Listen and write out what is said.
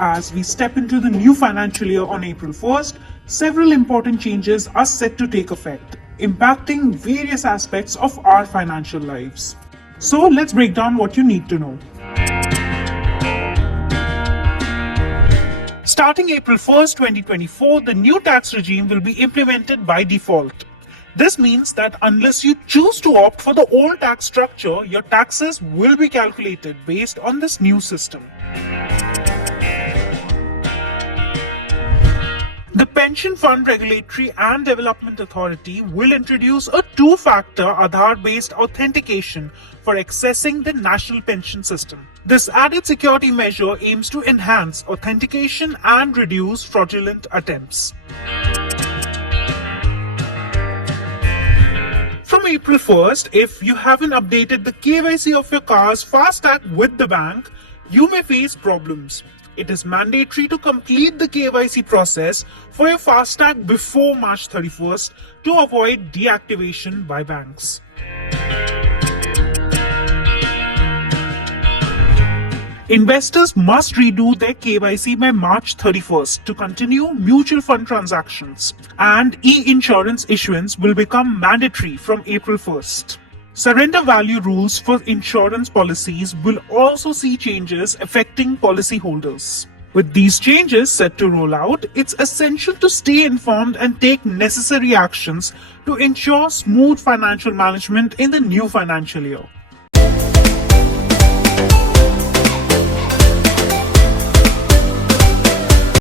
As we step into the new financial year on April 1st, several important changes are set to take effect, impacting various aspects of our financial lives. So let's break down what you need to know. Starting April 1st, 2024, the new tax regime will be implemented by default. This means that unless you choose to opt for the old tax structure, your taxes will be calculated based on this new system. The Pension Fund Regulatory and Development Authority will introduce a two-factor Aadhaar-based authentication for accessing the national pension system. This added security measure aims to enhance authentication and reduce fraudulent attempts. From April 1st, if you haven't updated the KYC of your car's FASTag with the bank, you may face problems. It is mandatory to complete the KYC process for your FASTag before March 31st to avoid deactivation by banks. Investors must redo their KYC by March 31st to continue mutual fund transactions, and e-insurance issuance will become mandatory from April 1st. Surrender value rules for insurance policies will also see changes affecting policyholders. With these changes set to roll out, it's essential to stay informed and take necessary actions to ensure smooth financial management in the new financial year.